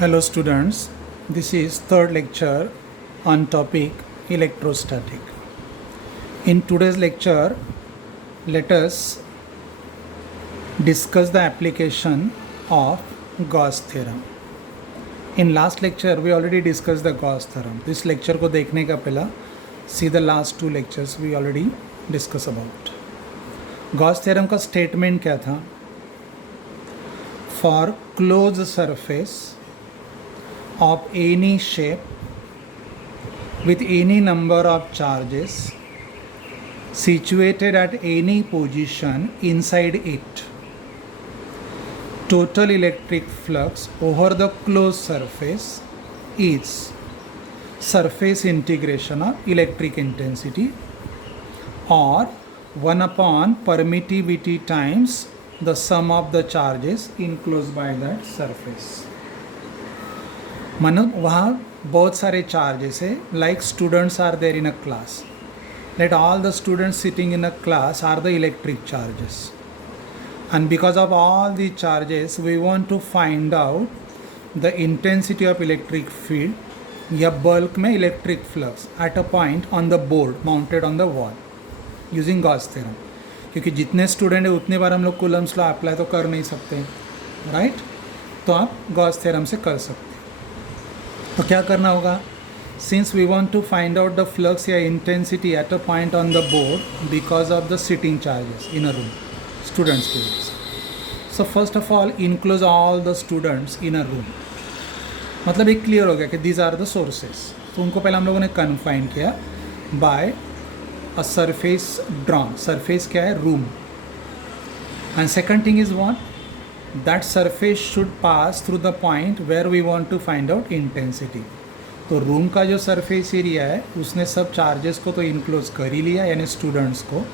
Hello students, this is third lecture on topic electrostatic. In today's lecture, let us discuss the application of Gauss theorem. In last lecture, we already discussed the Gauss theorem. This lecture को देखने का पहला see the last two lectures we already discussed about. Gauss theorem का statement क्या था? For closed surface of any shape with any number of charges situated at any position inside it, total electric flux over the closed surface is surface integration of electric intensity or 1 upon permittivity times the sum of the charges enclosed by that surface. मानो वहाँ बहुत सारे charges है. Like students are there in a class. Let all the students sitting in a class are the electric charges, and because of all the charges we want to find out the intensity of electric field या bulk में electric flux at a point on the board mounted on the wall using Gauss theorem. क्योंकि जितने student है उतने बार हम लोग Coulomb's law apply तो कर नहीं सकते, राइट? तो आप गॉस थ्योरम से कर सकते. तो क्या करना होगा? Since we want to find out the flux या intensity at a point on the board because of the sitting charges in a room students की वजह से. So first of all enclose all the students in a room. मतलब एक clear हो गया कि these are the sources. तो उनको पहले हम लोगों ने कन्फाइन किया by a surface drawn. Surface क्या है? Room. And second thing is what? that surface should pass through the point where we want to find out intensity. तो रूम का जो सरफेस एरिया है उसने सब चार्जेस को तो इनक्लोज कर ही लिया, यानी स्टूडेंट्स को,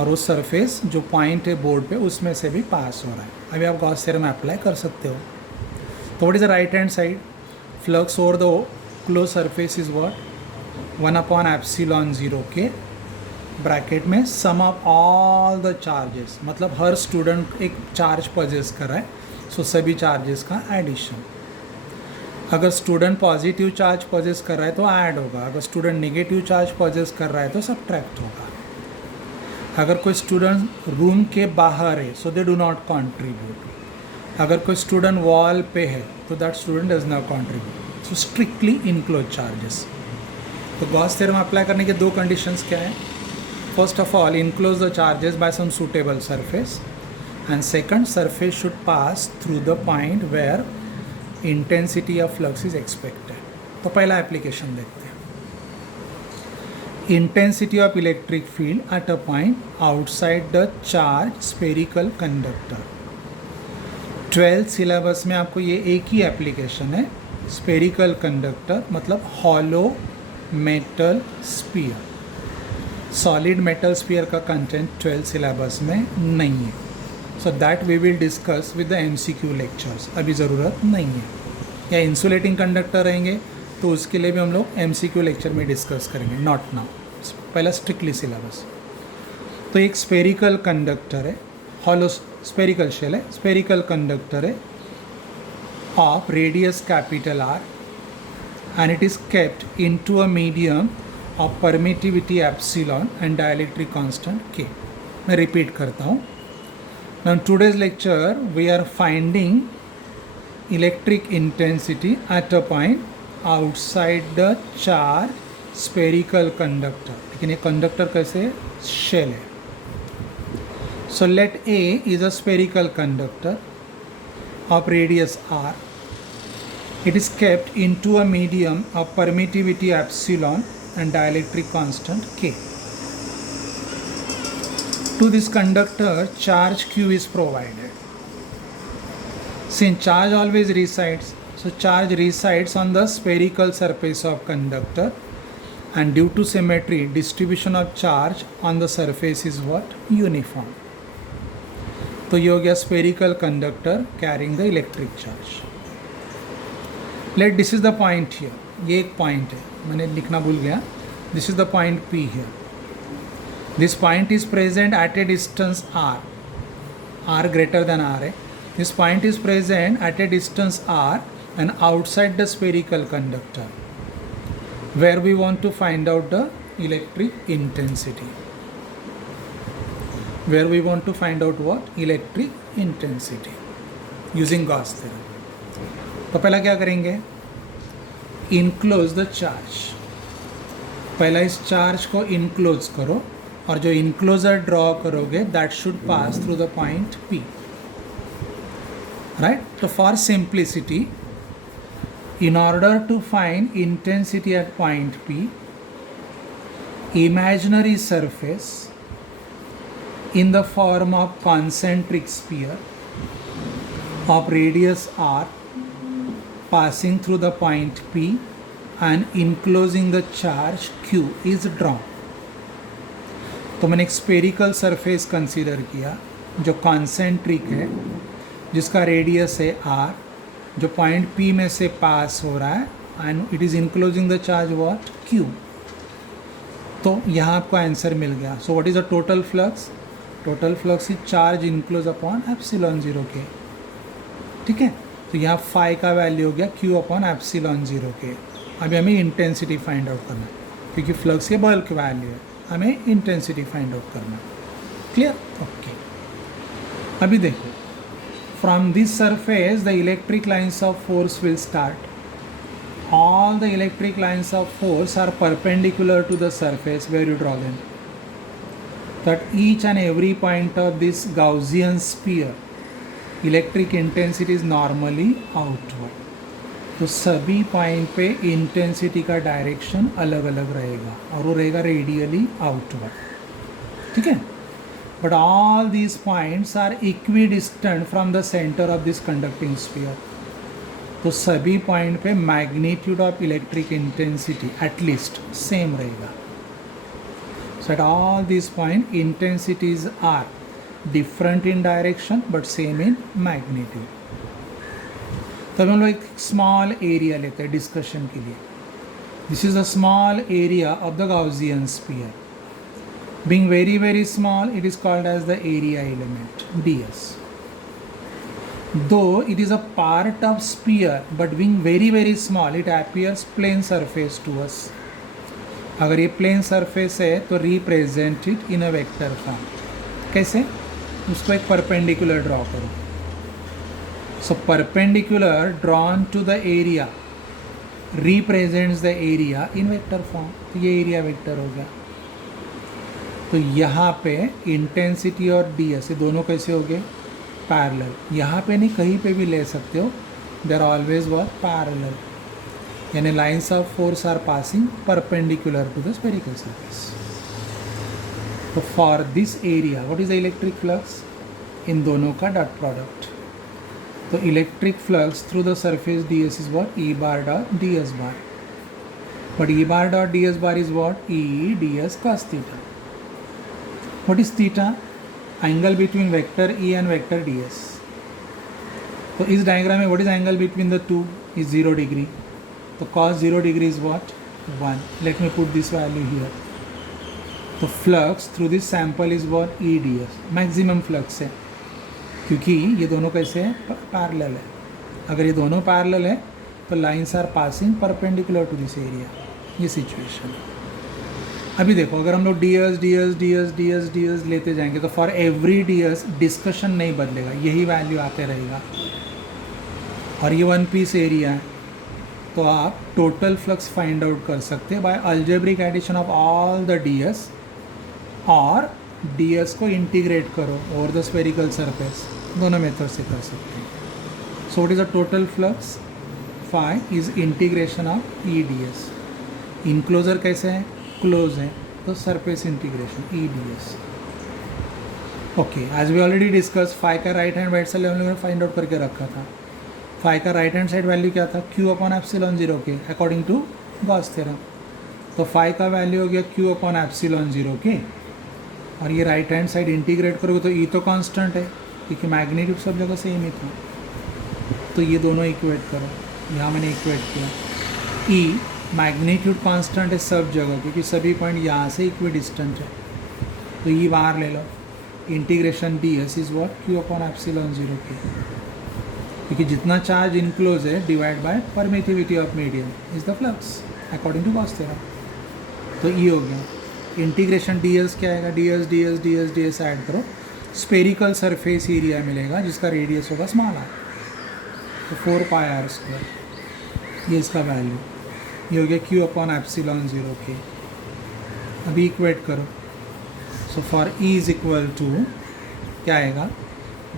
और उस सरफेस जो पॉइंट है बोर्ड पे उसमें से भी पास हो रहा है. अभी आप गॉस थ्योरम अप्लाई कर सकते हो. तो what is the right hand side? Flux over the close surface is what? 1 upon epsilon 0 के ब्रैकेट में सम ऑफ ऑल द चार्जेस. मतलब हर स्टूडेंट एक चार्ज पजेस कर रहा है, सो सभी चार्जेस का एडिशन. अगर स्टूडेंट पॉजिटिव चार्ज पजेस कर रहा है तो ऐड होगा, अगर स्टूडेंट नेगेटिव चार्ज पजेस कर रहा है तो सब्ट्रैक्ट होगा. अगर कोई स्टूडेंट रूम के बाहर है सो दे डू नॉट कॉन्ट्रीब्यूट. अगर कोई स्टूडेंट वॉल पे है तो that student does not contribute. So strictly enclose charges. तो गॉस थ्योरम अप्लाई करने के दो कंडीशंस क्या है? First of all, enclose the charges by some suitable surface, and second, surface should pass through the point where intensity of flux is expected. तो पहला application देखते हैं. Intensity of electric field at a point outside the charged spherical conductor. 12th syllabus में आपको ये एक ही application है. स्पेरिकल कंडक्टर मतलब hollow metal sphere. Solid metal sphere का कंटेंट 12th सिलेबस में नहीं है. So that we will discuss with the MCQ lectures. अभी ज़रूरत नहीं है. या इंसुलेटिंग कंडक्टर रहेंगे तो उसके लिए भी हम लोग MCQ लेक्चर में डिस्कस करेंगे, नॉट नाउ. पहला स्ट्रिक्टली सिलेबस. तो एक स्पेरिकल कंडक्टर है, हॉलो स्पेरिकल शेल है, स्पेरिकल कंडक्टर है of radius capital R, and it is kept into a medium of permittivity epsilon and dielectric constant K. मैं repeat करता हूँ. Now in today's lecture we are finding electric intensity at a point outside the charged spherical conductor. लेकिन ये conductor कैसे? Shell है. So let A is a spherical conductor of radius R. It is kept into a medium of permittivity epsilon and dielectric constant K. To this conductor charge Q is provided. Since charge always resides, so charge resides on the spherical surface of conductor, and due to symmetry distribution of charge on the surface is what? Uniform. तो ये हो गया spherical conductor carrying the electric charge. This is the point here. ये एक point है, मैंने लिखना भूल गया. This is the point P here. This point is present at a distance R. R greater than R है. This point is present at a distance r and outside the spherical conductor, where we want to find out the electric intensity. Where we want to find out what? Electric intensity using Gauss theorem. तो पहला क्या करेंगे? Enclose the charge. पहला इस charge को enclose करो और जो इनक्लोजर ड्रॉ करोगे that should pass through the point P. Right? तो for simplicity, in order to find intensity at point P, imaginary surface in the form of concentric sphere of radius r passing through the point P and enclosing the charge Q is drawn. तो मैंने एक spherical surface consider किया जो concentric है, जिसका radius है r, जो point P में से पास हो रहा है and it is enclosing the charge what? Q. तो यहाँ आपको आंसर मिल गया. So what is the total flux? Total flux is charge enclose upon epsilon 0k. ठीक है, तो यहाँ फाई का वैल्यू हो गया Q अपॉन एप्सिलॉन 0k. अभी हमें इंटेंसिटी फाइंड आउट करना है क्योंकि फ्लक्स के बल्क वैल्यू है, हमें इंटेंसिटी फाइंड आउट करना है. क्लियर? ओके. अभी देखो, from this surface the electric lines of force will start. All the electric lines of force are perpendicular to the surface where you draw them. At each and every point of this Gaussian sphere, electric intensity is normally outward. तो सभी point पे intensity का direction अलग अलग रहेगा और वो रहेगा रेडियली आउटवर्ड. ठीक है, but all these points are equidistant from the center of this conducting sphere. तो सभी पॉइंट पे magnitude of electric intensity at least same रहेगा. So at all these points intensities are different in direction but same in magnitude. तो हम लोग एक small area लेते हैं डिस्कशन के लिए. This is the small area of the Gaussian sphere. Being very very small, it is called as the area element, ds. Though it is a part of sphere, but being very very small, it appears plane surface to us. अगर ये plane surface है तो represent it in a vector form. कैसे? उसको एक perpendicular draw करो. So perpendicular drawn to the area represents the area in vector form. तो ये एरिया वेक्टर हो गया. तो यहाँ पे इंटेंसिटी और ds ये दोनों कैसे हो गए? पैरेलल. यहाँ पे नहीं, कहीं पे भी ले सकते हो. They are always work parallel, यानी lines of force are passing perpendicular to the spherical surface. तो for this area what is the electric flux? इन दोनों का डॉट प्रोडक्ट. तो electric flux through the surface ds is what? E bar dot ds bar. But E bar dot ds bar is what? E ds cos theta. What is theta? Angle between vector E and vector ds. तो इस diagram में what is angle between the two? is 0 degree. तो cos 0 degree is what? 1. Let me put this value here. तो flux through this sample is what? E ds. Maximum flux है क्योंकि ये दोनों कैसे हैं? पैरेलल है. अगर ये दोनों पैरेलल है तो lines are passing perpendicular to this area. ये सिचुएशन है. अभी देखो, अगर हम लोग ds लेते जाएंगे तो फॉर एवरी ds डिस्कशन नहीं बदलेगा, यही वैल्यू आते रहेगा. और ये वन पीस एरिया है तो आप टोटल फ्लक्स फाइंड आउट कर सकते हैं by algebraic addition of all the ds और ds को इंटीग्रेट करो ओवर द स्फेरिकल सरफेस. दोनों मेथड से कर सकते हैं. So what is the total flux? Phi is integration of E ds. Enclosure कैसे है? क्लोज है तो surface integration E ds. Okay, as we already discuss, phi का राइट हैंड साइड से हमने फाइंड आउट करके रखा था. फाई का राइट हैंड साइड वैल्यू क्या था? Q upon epsilon 0k according to Gauss theorem. तो फाई का वैल्यू हो गया Q अपॉन एप्सिलॉन 0k और ये राइट हैंड साइड इंटीग्रेट करोगे तो E तो कांस्टेंट है क्योंकि मैग्नीट्यूड सब जगह सेम ही था. तो ये दोनों इक्वेट करो. यहाँ मैंने इक्वेट किया. E मैग्नीट्यूड कांस्टेंट है सब जगह क्योंकि सभी पॉइंट यहाँ से इक्वी डिस्टेंट है. तो E बाहर ले लो. Integration ds is what? Q upon epsilon 0k. क्योंकि जितना चार्ज इनक्लोज है divide by permittivity of medium is the flux according to Gauss theorem. तो ई हो गया। इंटीग्रेशन डी एस क्या आएगा, d s d s d s d s add करो, spherical surface area मिलेगा जिसका रेडियस होगा स्मॉल आर, तो 4πr², ये इसका वैल्यू, ये हो गया Q अपॉन एप्सिलॉन 0 के। अभी इक्वेट करो, so for E is equal to क्या आएगा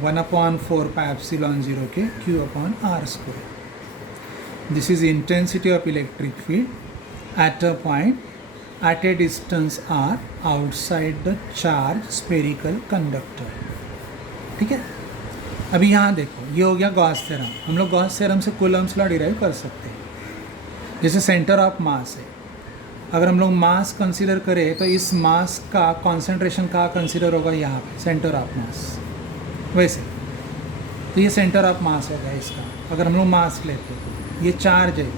1/4πε0 के Q upon r²। This is intensity of electric field at a point at a distance r outside the charged spherical conductor। ठीक है। अभी यहाँ देखो, ये हो गया गॉस थ्योरम। हम लोग गॉस थ्योरम से कूलम्स लॉ डिराइव कर सकते हैं। जैसे सेंटर ऑफ मास है, अगर हम लोग मास कंसीडर करें तो इस मास का कॉन्सेंट्रेशन कहाँ कंसीडर होगा, यहाँ पे सेंटर ऑफ मास। वैसे तो ये सेंटर ऑफ मास हो गया इसका। अगर हम लोग मास लेते हैं, ये चार्ज है,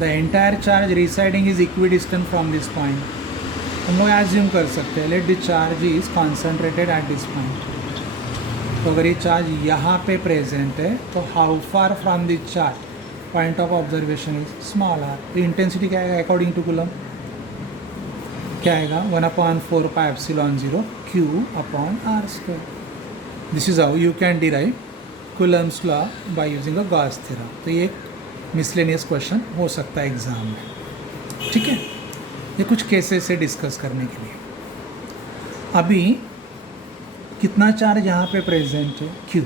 the entire charge residing is equidistant from this point. हम लोग एज्यूम कर सकते हैं let the charge is concentrated at this point. तो अगर ये चार्ज यहाँ पे प्रेजेंट है तो how far from this charge, point of observation is small r. तो इंटेंसिटी क्या आएगा अकॉर्डिंग टू कूलम, क्या आएगा 1/4πε0 Q upon r²। This is how you can derive Coulomb's law by using a Gauss theorem. तो ये miscellaneous question हो सकता है एग्जाम में। ठीक है, ये कुछ केसेस से डिस्कस करने के लिए। अभी कितना चार्ज यहाँ पे प्रेजेंट है, Q।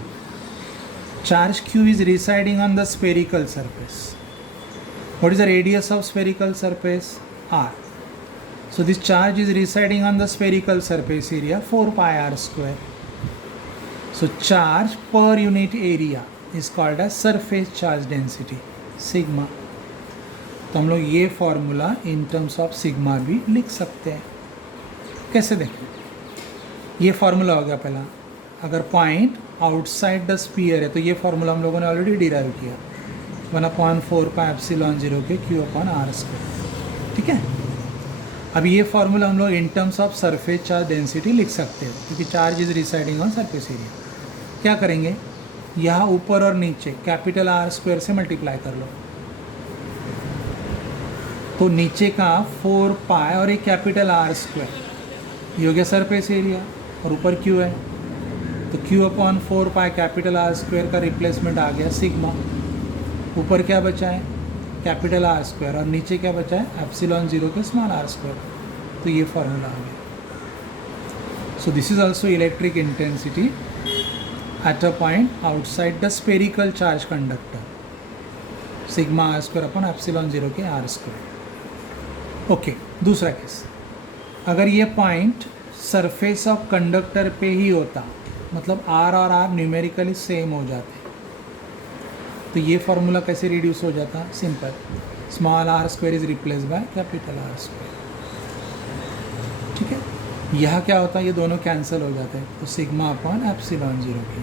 Charge Q is residing on the spherical surface. What is the radius of spherical surface, r। So this charge is residing on the spherical surface area 4πr²। So charge per unit area is called as surface charge density, sigma. तो हम लोग ये formula in terms of sigma भी लिख सकते हैं। कैसे देखें, ये फॉर्मूला हो गया पहला। अगर पॉइंट आउटसाइड द स्फीयर है तो ये फॉर्मूला हम लोगों ने ऑलरेडी डिराइव किया, 1/4πε0 के Q अपॉन r²। ठीक है। अब ये फॉर्मूला हम लोग इन terms of surface charge density लिख सकते हैं, क्योंकि charge is residing on surface area. क्या करेंगे, यहाँ ऊपर और नीचे कैपिटल R² से मल्टीप्लाई कर लो, तो नीचे का 4π और एक कैपिटल R², ये हो गया सरफेस एरिया, और ऊपर Q है, तो Q अपॉन 4π कैपिटल R² का रिप्लेसमेंट आ गया सिग्मा। ऊपर क्या बचा है, कैपिटल R², और नीचे क्या बचा है ε0 के स्मॉल r²। तो ये फॉर्मूला आ गया। So this is also electric intensity at a point outside the spherical charge conductor, sigma r² upon ε0 के r²। ओके, दूसरा केस, अगर ये पॉइंट सरफेस ऑफ कंडक्टर पे ही होता, मतलब r और r न्यूमेरिकली सेम हो जाते, तो ये फॉर्मूला कैसे रिड्यूस हो जाता, simple, small r² is replace by capital R²। ठीक है, यहाँ क्या होता है, ये दोनों कैंसिल हो जाते हैं, तो सिग्मा अपॉन ε0 की।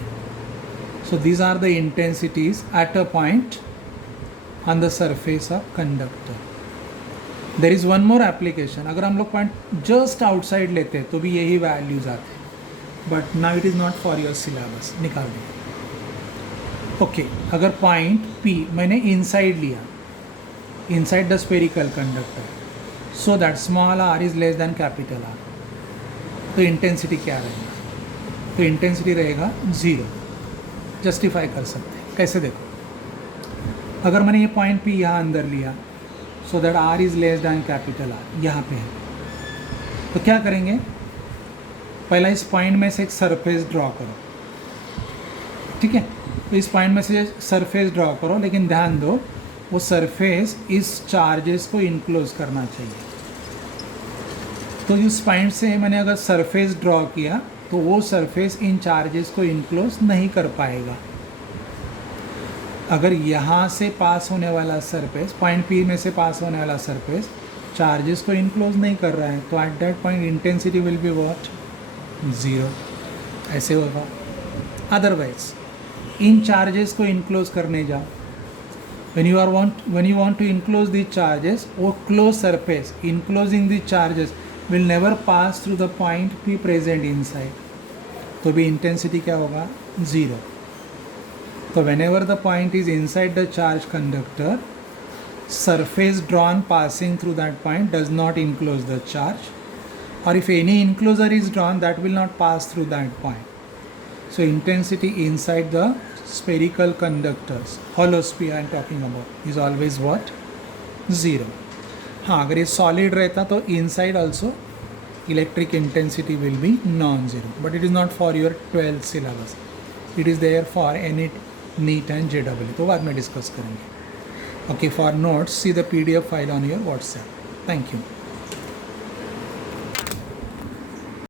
So these are the intensities at a point on the surface of conductor. There is one more application, अगर हम लोग पॉइंट जस्ट आउटसाइड लेते हैं तो भी यही वैल्यूज आते हैं, but now it is not for your syllabus, निकाल दें। ओके, अगर पॉइंट P मैंने इनसाइड लिया, inside the spherical conductor, so that small r is less than capital R, तो इंटेंसिटी क्या रहेगा, तो इंटेंसिटी रहेगा 0। जस्टिफाई कर सकते हैं, कैसे देखो, अगर मैंने ये पॉइंट P यहाँ अंदर लिया, so that R is less than capital R, यहाँ पे है, तो क्या करेंगे, पहला इस पॉइंट में से एक सरफेस ड्रॉ करो। ठीक है, तो इस पॉइंट में से सरफेस ड्रॉ करो, लेकिन ध्यान दो वो सरफेस इस चार्जेस को इनक्लोज करना चाहिए। तो इस पॉइंट से मैंने अगर सरफेस ड्रॉ किया तो वो सरफेस इन चार्जेस को इनक्लोज नहीं कर पाएगा। अगर यहाँ से पास होने वाला सरफेस, पॉइंट P में से पास होने वाला सरफेस चार्जेस को इनक्लोज नहीं कर रहा है, तो at that point intensity will be what, 0, ऐसे होगा। अदरवाइज इन चार्जेस को इनक्लोज करने जाओ, when you want to enclose these charges, or close surface enclosing the charges will never pass through the point P present inside, तो भी intensity क्या होगा, 0। So whenever the point is inside the charge conductor, surface drawn passing through that point does not enclose the charge, or if any enclosure is drawn, that will not pass through that point. So intensity inside the spherical conductors, hollow sphere I am talking about, is always what? 0. हाँ, अगर ये solid रहता तो inside also electric intensity will be non-zero, but it is not for your 12th syllabus. It is there for NEET, NEET and JEE. तो बाद में discuss करेंगे. Okay, for notes, see the PDF file on your WhatsApp. Thank you.